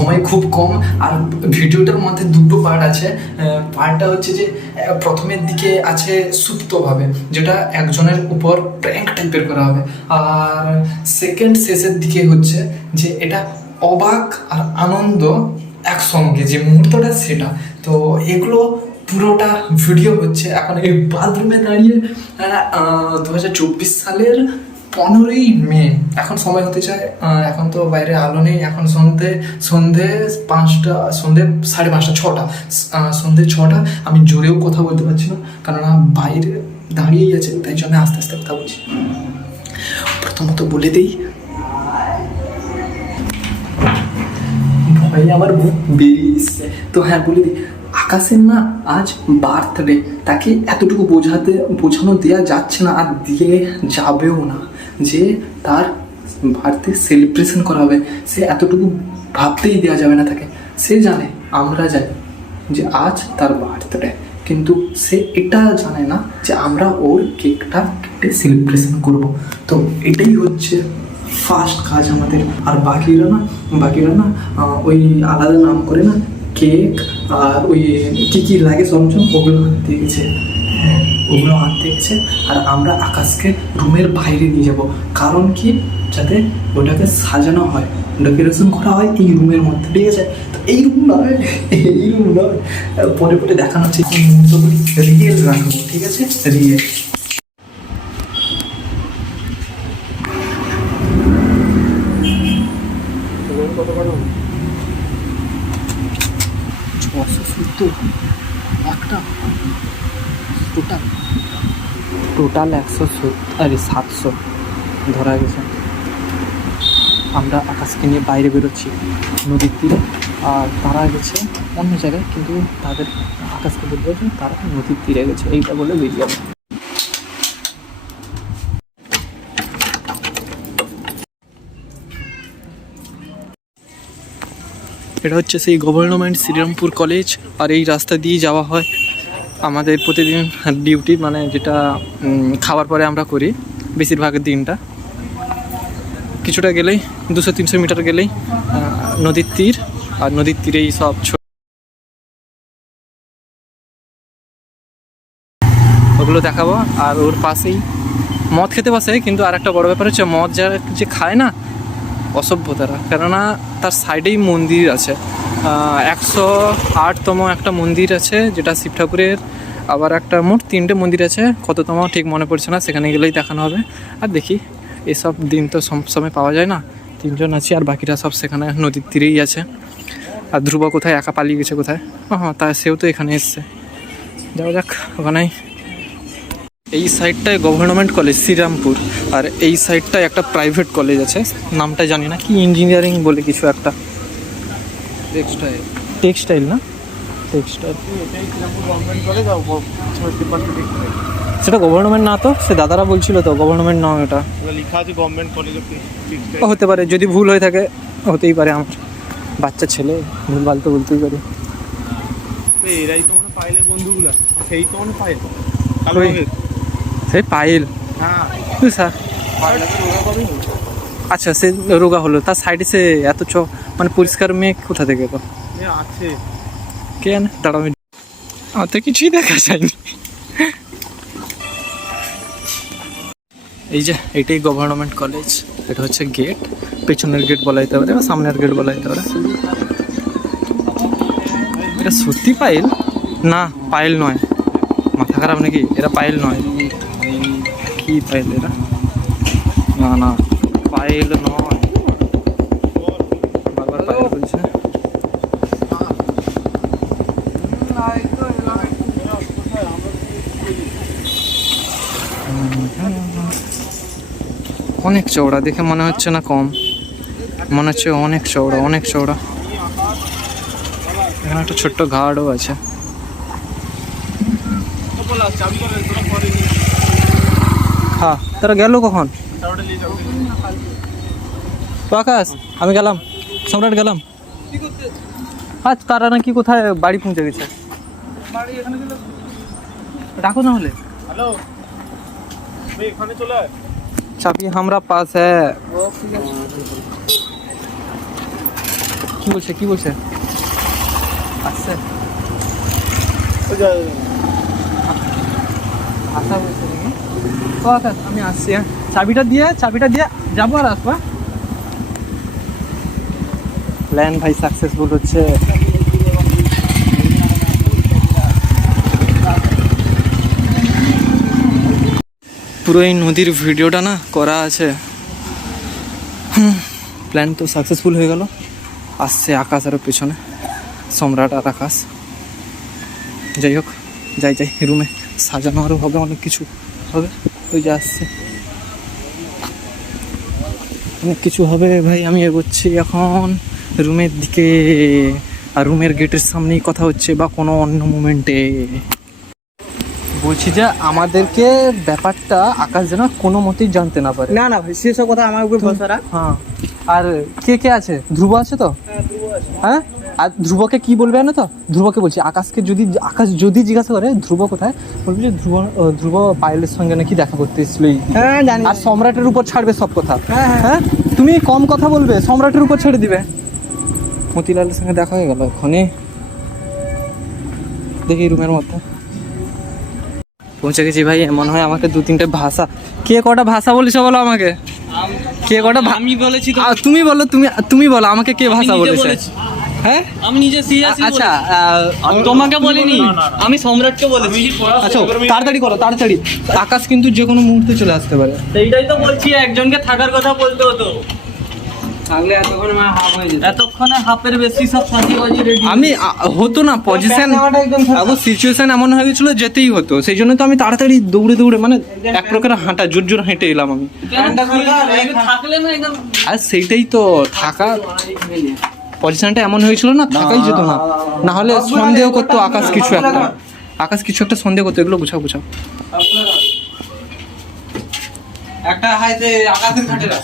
সময় খুব কম। আর ভিডিওটার মধ্যে দুটো পার্ট আছে। পার্টটা হচ্ছে যে প্রথমের দিকে আছে সুপ্তভাবে, যেটা একজনের উপর প্র্যাঙ্ক টাইপের করা হবে। আর সেকেন্ড শেষের দিকে হচ্ছে যে এটা অবাক আর আনন্দ একসঙ্গে যে মুহূর্তটা সেটা। তো এগুলো পুরোটা ভিডিও হচ্ছে এখন এই বাথরুমে দাঁড়িয়ে 2024 সালের 15ই মে। এখন সময় হতে চায়, এখন তো বাইরে আলো নেই, এখন সন্ধে 5টা, সন্ধে 5:30, 6টা, সন্ধে 6টা। আমি জোরেও কথা বলতে পারছি না, কেননা বাইরে দাঁড়িয়েই আছে, তাই জন্য আস্তে আস্তে কথা বলছি। প্রথমত বলে দিই, ভয়ে আমার বুক বেরিয়ে এসছে। তো হ্যাঁ, বলে দিই, আকাশের না আজ বার্থডে। তাকে এতটুকু বোঝানো দেওয়া যাচ্ছে না, আর দিয়ে যাবেও না যে তার বার্থডে সেলিব্রেশন করা হবে। সে এতটুকু ভাবতেই দেওয়া যাবে না তাকে। সে জানে, আমরা জানি যে আজ তার বার্থডে, কিন্তু সে এটা জানে না যে আমরা ওর কেকটা কেটে সেলিব্রেশন করব। তো এটাই হচ্ছে ফার্স্ট কাজ আমাদের। আর বাকিরা না ওই আলাদা নাম করে না কেক আর ওই কী লাগে সরঞ্জাম, ওগুলো আনতে গেছে। হ্যাঁ, ওগুলো আনতে গেছে। আর আমরা আকাশকে রুমের বাইরে নিয়ে যাব। কারণ কি, যাতে ওটাকে সাজানো হয়, ডেকোরেশন করা হয় এই রুমের মধ্যে, ঠিক আছে? তো এই রুম নয়, পরে দেখানো হচ্ছে কি মুহূর্তগুলি রিয়েল রাখবো, ঠিক আছে? রিয়েল। একটা টোটাল 700 ধরা গেছে। আমরা আকাশকে নিয়ে বাইরে বেরোচ্ছি নদীর তীরে, আর তারা গেছে অন্য জায়গায়, কিন্তু তাদের আকাশকে বলবো যে তারা নদীর তীরে গেছে, এইটা বলে বেরিয়ে যাবে। এটা হচ্ছে সেই গভর্নমেন্ট শ্রীরামপুর কলেজ, আর এই রাস্তা দিয়ে যাওয়া হয় আমাদের প্রতিদিন ডিউটি, মানে যেটা খাওয়ার পরে আমরা করি বেশিরভাগের দিনটা। কিছুটা গেলেই 200-300 মিটার গেলেই নদীর তীর, আর নদীর তীরেই সব ওগুলো দেখাবো। আর ওর পাশেই মদ খেতে বসে, কিন্তু আর একটা বড় ব্যাপার হচ্ছে মদ যারা যে খায় না, অসভ্যতারা, কেননা তার সাইডেই মন্দির আছে। 108তম একটা মন্দির আছে, যেটা শিব ঠাকুরের। আবার একটা মোট 3টে মন্দির আছে, কততম ঠিক মনে পড়ছে না, সেখানে গেলেই দেখানো হবে। আর দেখি, এসব দিন তো সবসময় পাওয়া যায় না। 3জন আছি, আর বাকিরা সব সেখানে নদীর তীরেই আছে। আর ধ্রুব কোথায়, একা পালিয়ে গেছে কোথায়? হ্যাঁ, তা সেও তো এখানে এসছে। যাওয়া যাক ওখানে। এই সাইডটায় গভর্নমেন্ট কলেজ শ্রীরামপুর, আর এই সাইডটায় একটা প্রাইভেট কলেজ আছে, নামটা জানি না, কি ইঞ্জিনিয়ারিং বলে কিছু একটা। টেক্সটাইল না, টেক্সটাইল। সেটা গভর্নমেন্ট না তো, সে দাদারা বলছিল তো গভর্নমেন্ট নয়, ওটা লেখা আছে গভর্নমেন্ট কলেজ। হতে পারে, যদি ভুল হয়ে থাকে হতেই পারে, আমার বাচ্চা ছেলে ভুলভাল তো বলতেই পারে। এরাই তো মনে পায়েলের বন্ধুগুলা, সেই তো মনে পায়েল, সেই পায়েল। হ্যাঁ স্যার, আচ্ছা, সে রোগা হলো, তার সাইডে সে এত মানে পরিষ্কার মেয়ে কোথা থেকে তো আছে? কে জানে, দাঁড়াও, আমার তো কিছুই দেখা যায়নি। এই যে এইটাই গভর্নমেন্ট কলেজ। এটা হচ্ছে গেট, পেছনের গেট বলা যেতে পারে বা সামনের গেট বলা যেতে পারে। এটা সত্যি পায়েল না? পায়েল নয়, মাথা খারাপ নাকি? এরা পায়েল নয়। কি পায়েল এরা? না না, পায়েল নয়, বারবার পায়েল বলছে। অনেক চওড়া, দেখে মনে হচ্ছে না কম, মনে হচ্ছে অনেক চওড়া, অনেক চওড়া। এখানে একটা ছোট্ট ঘাটও আছে। হ্যাঁ, তারা গেল কখন? আকাশ, আমি গেলাম, সম্রাট গেলাম। আজ তারা নাকি কোথায় বাড়ি পৌঁছে গেছে। ডাকো না হলে। হ্যালো, এখানে চলে আয়। चाबी हमारा पास है। কি বলছে আসছে আসা বলছে নাকি? ও আকাশ আমি আসছি, হ্যাঁ চাবিটা দিয়ে যাবো আর আসবো। প্ল্যান ভাই সাকসেসফুল হচ্ছে। পুরো এই নদীর ভিডিওটা না করা আছে। প্ল্যান তো সাকসেসফুল হয়ে গেল। আসছে আকাশ আরও পেছনে, সম্রাট আর আকাশ। যাই হোক, যাই রুমে, সাজানো আরও হবে, অনেক কিছু হবে। ওই যে আসছে, অনেক কিছু হবে ভাই। আমি এগোচ্ছি এখন রুমের দিকে, আর রুমের গেটের সামনেই কথা হচ্ছে বা কোনো অন্য মোমেন্টে। বলছি যে আমাদেরকে ব্যাপারটা আকাশ যেন কোনো মতেই জানতে না পারে। না ভাই, সেসব কথা আমার উপর ভরসা রাখ। হ্যাঁ, আর কে আছে? ধ্রুব আছে তো? হ্যাঁ, আর ধ্রুবকে কি বলবে না তো? ধ্রুবকে বলছি, আকাশ যদি জিজ্ঞাসা করে ধ্রুব কোথায়, বলবি যে ধ্রুব পায়েলের সঙ্গে নাকি দেখা করতে এসেছিল। হ্যাঁ জানি। আর সম্রাটের উপর ছাড়বে সব কথা। হ্যাঁ হ্যাঁ, তুমি কম কথা বলবে, সম্রাটের উপর ছেড়ে দিবে। মতিলালের সঙ্গে দেখা হয়ে গেল এখনই। দেখি রুমের মধ্যে পৌঁছে গেছি ভাই। মনে হয় আমাকে 2-3টে ভাষা, কে কটা ভাষা বলেছে বলো আমাকে, কে কটা আমি বলেছি তো। তুমি বলো, তুমি বলো আমাকে কে ভাষা বলেছে। হ্যাঁ আমি নিজে সিরিয়াসলি আচ্ছা, আমি তোমাকে বলিনি, আমি সম্রাটকে বলেছি। আচ্ছা তাড়াতাড়ি করো, তাড়াতাড়ি। আকাশ কিন্তু যে কোনো মুহূর্তে চলে আসতে পারে। সেইটাই তো বলছি, একজনকে থাকার কথা বলতে হতো। থাকলে এতক্ষণে হাফের বেশি সব সাজিবাজি রেডি। আমি হতো না পজিশন, আবু সিচুয়েশন এমন হয়ে গেছিল, যেতেই হতো। সেই জন্য তো আমি তাড়াতাড়ি দৌড়ে মানে এক প্রকার হাঁটা, জোর হেঁটে এলাম আমি। থাকলে না একদম। আর সেইটাই তো, থাকা পজিশনটা এমন হয়েছিল না, থাকাই যেত না। না হলে সন্দেহ করতো আকাশ কিছু একটা সন্দেহ করতো। এগুলো গুছাও একটা হাইতে আকাশের খাটেরা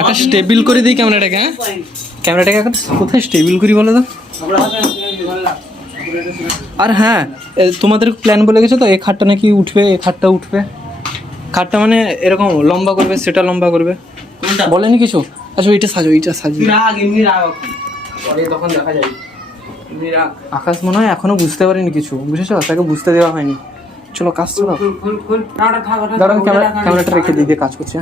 একটা স্টেবিল করে দিই ক্যামেরাটাকে। হ্যাঁ, ক্যামেরাটাকে একটা কোথায় স্টেবিল করি বলো তো। আর হ্যাঁ, তোমাদের প্ল্যান বলে গেছে তো, এই খাটটা নাকি উঠবে, এই খাটটা উঠবে। খাটটা মানে এরকম লম্বা করবে, সেটা লম্বা করবে, বলেনি কিছু। আচ্ছা এইটা সাজিয়ে এমনি রাগ পরে তখন দেখা যাবে। এমনি রাগ। আকাশ মনে হয় এখনো বুঝতে পারিনি কিছু, বুঝেছো? তাকে বুঝতে দেওয়া হয়নি। চলো কাজ চলো। দাঁড়ান, ক্যামেরাটা রেখে দিয়ে কাজ করছে।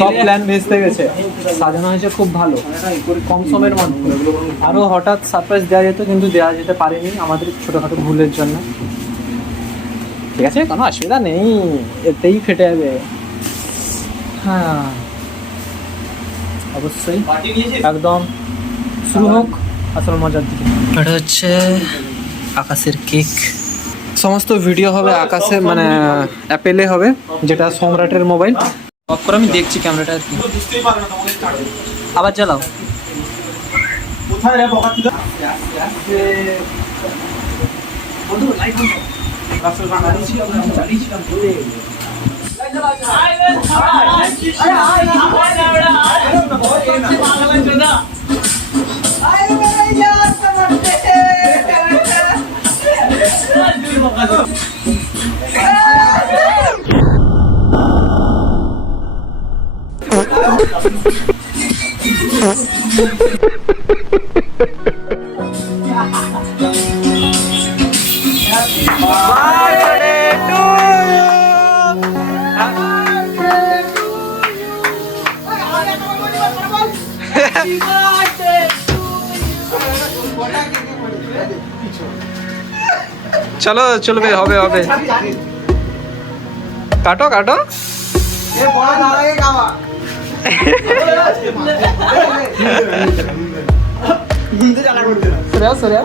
সব প্ল্যান ভেস্তে গেছে, সাজানো হয়েছে খুব ভালো, কম সময়ের মধ্যে। আরো হঠাৎ সারপ্রাইজ দেওয়া যেত, কিন্তু দেওয়া যেতে পারেনি আমাদের ছোটখাটো ভুলের জন্য। ঠিক আছে, কোনো অসুবিধা নেই, এতেই ফেটে যাবে। হ্যাঁ অবশ্যই, একদম শুরু হোক আসল মজার দিকে। এটা হচ্ছে আকাশের কেক। সমস্ত ভিডিও হবে আকাশে, মানে অ্যাপেলে হবে, যেটা সম্রাটের মোবাইল। অফ করে আমি দেখছি ক্যামেরাটা আর কি। আবার চালাও। চলো চলবে, হবে কাটো সরিয়া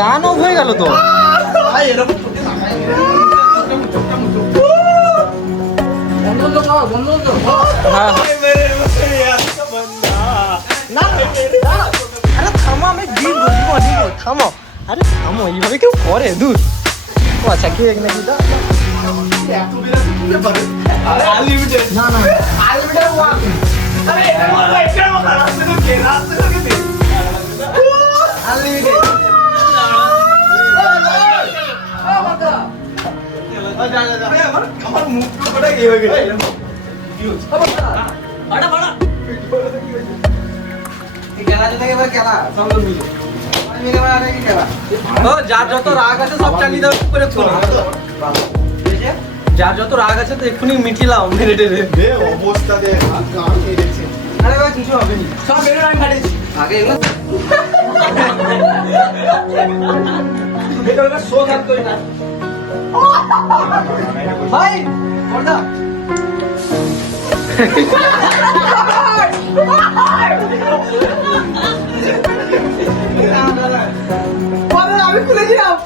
গান অফ হয়ে গেল তো। বন্ধ থামো, আরে থামো, এইভাবে কেউ করে? দূর। ও আচ্ছা, কেক নাকি? না না, আমার মুখ তো কি হয়ে গেছে? যার যত রাগ আছে সব চালিয়ে দাও করে যার যত রাগ আছে তো এক্ষুনি মিটিলাম মেরে টেরে। অবস্থা দেখ, গান মেরেছে। আরে ভাই কিছু হবে না, সব বেরো, আমি ফাটিয়েছি আগে এগুলো এটা শো থাকতোই না ভাই। পর্দা আমি খুলেছিলাম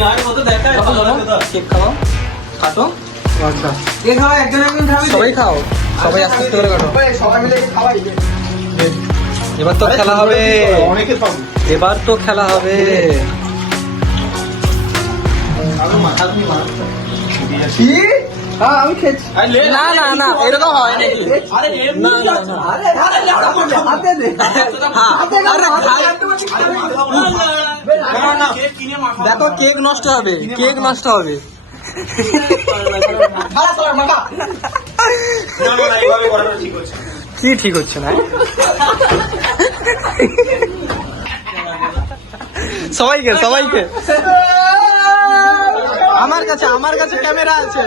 গায়ের মতো দেখায়। কেক খাও, কাটো। আচ্ছা, কেক খাও, একজন একজন খাবে। সবাই খাও, সবাই আস্তে আস্তে করে কাটো। সবাই মিলে খাওয়াই। এবার তো খেলা হবে, অনেকে পাবো। এবার তো খেলা হবে। কি? হ্যাঁ, আমি খেয়েছি। না না না, এরকম হয় নাকি? আরে না না না, হাতে দে। দেখো কেক নষ্ট হবে, কেক নষ্ট হবে। কি ঠিক হচ্ছে না? সবাইকে সবাইকে আমার কাছে ক্যামেরা আছে।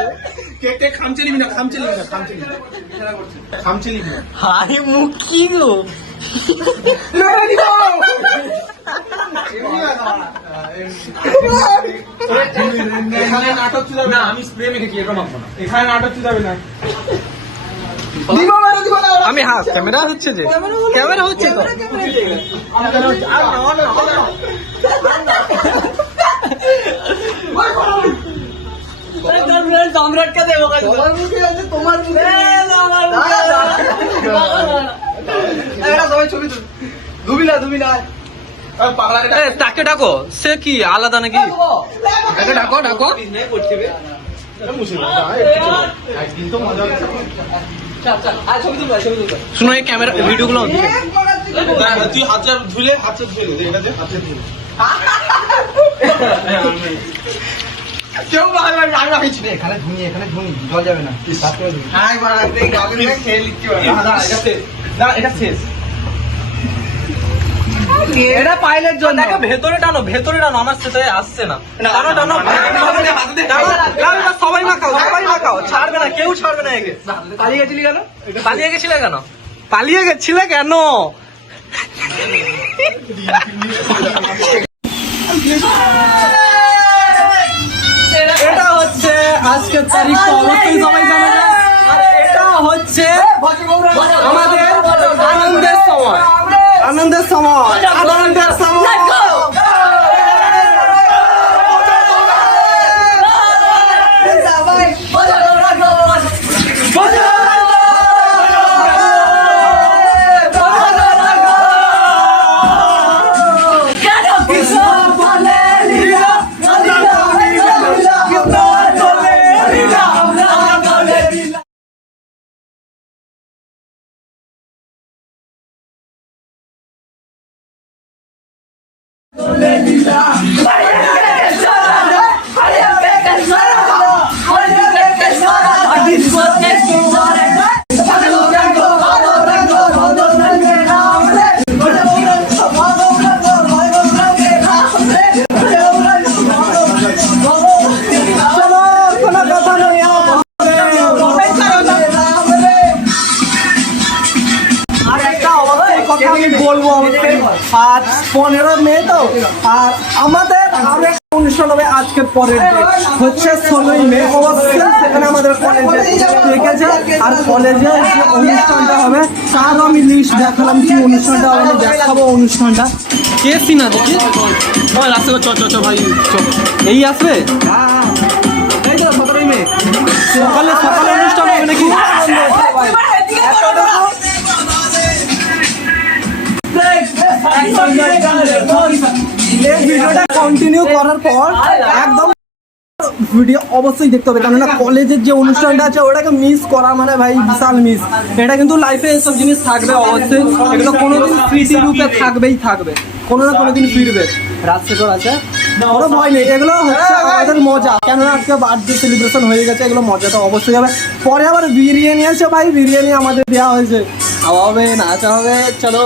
হাই মুখ কি গো? এখানে নাটক চুদাবে না, আমি স্প্রে মেখেছি, এটা মাখবো না। এখানে নাটক চুদাবে না। আমি হ্যাঁ, ক্যামেরা হচ্ছে যে, ক্যামেরা হচ্ছে তো। সম্রাটকে দেবো তোমার সবাই ছবি ধুবি না। তাকে ডাকো, সে কি আলাদা নাকি? তাকে ডাকো ডাকো। একদিন তো মজা হচ্ছে। শুনো, এই ক্যামেরা ভিডিও গুলো তুই হাতটা ধুলে হাতে ধুলে এটাতে হাতে ধুলে কেউ এখানে ধুনি জল যাবে না। এটা শেষ। এটা পাইলের জন্য। দেখো ভেতরে টানো, ভেতরে টানো, আমার সাথে আসছে না। টানো টানো, সবাই মাখাও, সবাই মাখাও, ছাড়বে না, কেউ ছাড়বে না। একে পালিয়ে গেছিলে কেন? পালিয়ে গেছিলে কেন? পালিয়ে গেছিলে কেন? এটা হচ্ছে আজকের তারিখ, অবশ্যই সবাই জানা যায়। আর এটা হচ্ছে আমাদের আনন্দের সময়, আনন্দের সময়, আনন্দের সময়। বলবো আজ 15 মে তো, আর আমাদের অনুষ্ঠান হবে আজকের পরের ডেট হচ্ছে 16ই মে। অবশ্যই সেখানে আমাদের কলেজে দেখেছে, আর কলেজে যে অনুষ্ঠানটা হবে তার আমি লিস্ট দেখালাম কি অনুষ্ঠানটা হবে, আমি দেখাবো অনুষ্ঠানটা। কে সিনা দেখি রাস্তা চ ভাই, এই আসবে। এই তো 17ই মে সকালে অনুষ্ঠান হবে নাকি? এই ভিডিওটা কন্টিনিউ করার পর একদম ভিডিও অবশ্যই দেখতে হবে, কেননা কলেজের যে অনুষ্ঠানটা আছে ওটাকে মিস করা মানে ভাই বিশাল মিস। এটা কিন্তু লাইফে এসব জিনিস থাকবে অবশ্যই, এগুলো কোনোদিন স্মৃতি রূপে থাকবেই থাকবে, কোনো না কোনো দিন ফিরবে। রাজশেখর আছে, কোনো ভয় নেই, এগুলো হচ্ছে আমাদের মজা, কেননা আজকে বার্থডে সেলিব্রেশন হয়ে গেছে, এগুলো মজা তো অবশ্যই হবে। পরে আবার বিরিয়ানি আছে ভাই, বিরিয়ানি আমাদের দেওয়া হয়েছে, খাওয়া হবে, নাচা হবে, চলো।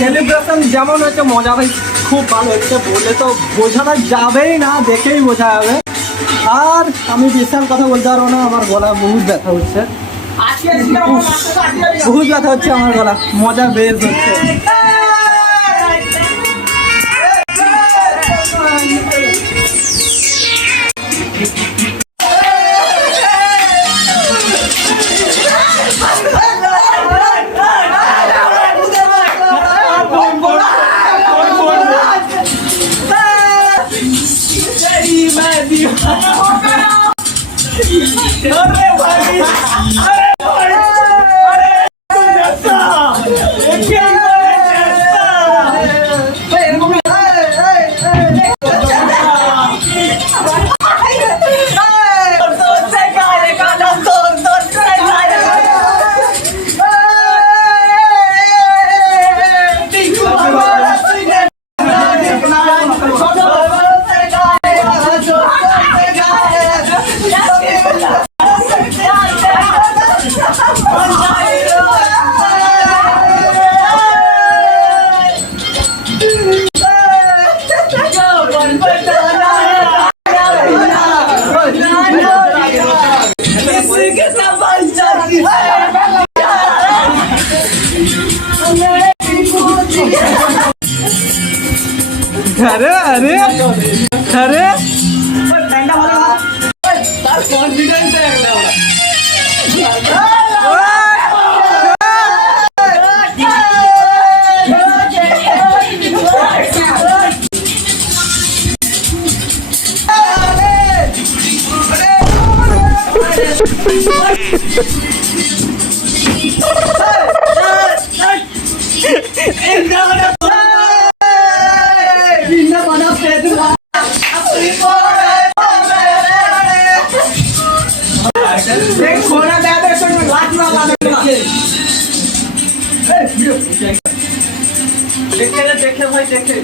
সেলিব্রেশন যেমন হচ্ছে মজা ভাই খুব ভালো হচ্ছে, বলে তো বোঝানো যাবেই না, দেখেই বোঝা যাবে। আর আমি বিশাল কথা বলতে পারবো না, আমার গলা বহুত ব্যথা হচ্ছে, বহুত ব্যথা হচ্ছে আমার গলা, মজা বেশ হচ্ছে। अरे अरे अरे देखे भाई देखे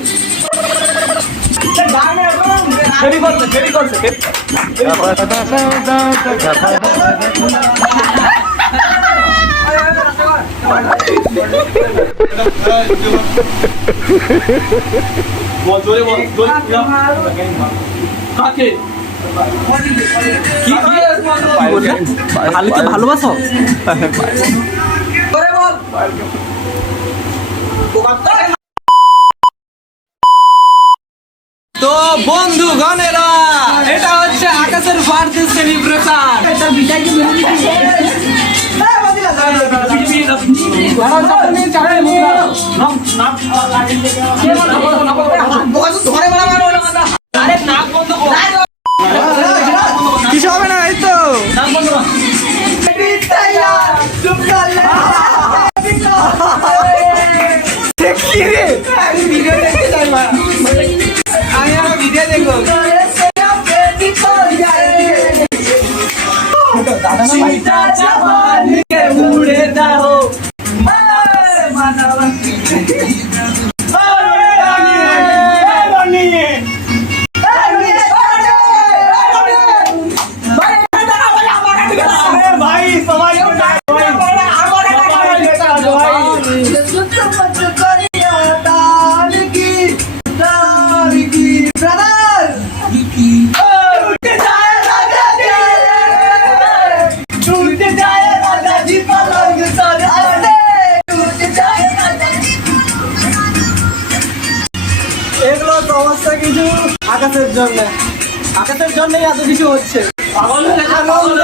ভালোবাসো তো বন্ধুগণেরা এটা হচ্ছে আকাশের বার্থডে সেলিব্রেশন। কিছু হবে না, এই তো ভিডিও দেখবো উড়ে দাও কিছু হচ্ছে। আনন্দ,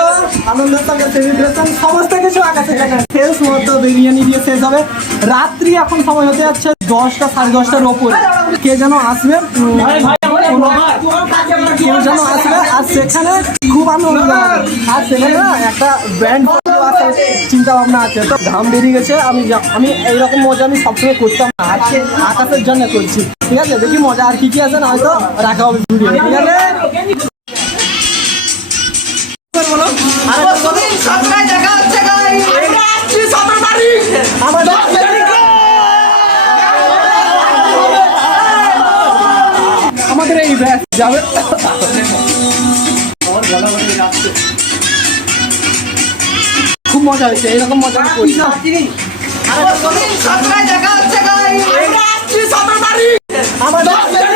আনন্দের সঙ্গে সেলিব্রেশন, সমস্ত কিছু আকাশে দেখা শেষ মতো বিরিয়ানি দিয়ে শেষ হবে। রাত্রি এখন সময় হতে যাচ্ছে 10টা 10:30টার ওপরে। কে যেন আসবে, কেউ যেন আসবে, আর সেখানে খুব আনন্দ হবে। আর সেখানে না একটা ব্যান্ড চিন্তা ভাবনা আছে। তো ঘাম বেরিয়ে গেছে, আমি এইরকম মজা আমি সবসময় করতাম না, আজকে আকাশের জন্য করছি। ঠিক আছে, দেখি মজা আর কি কি আছে, না হয়তো রাখা হবে ভিডিও। ঠিক আছে, আমাদের এই ব্যাচ যাবে। খুব মজা হয়েছে, এরকম মজা আমি করি না। আমাদের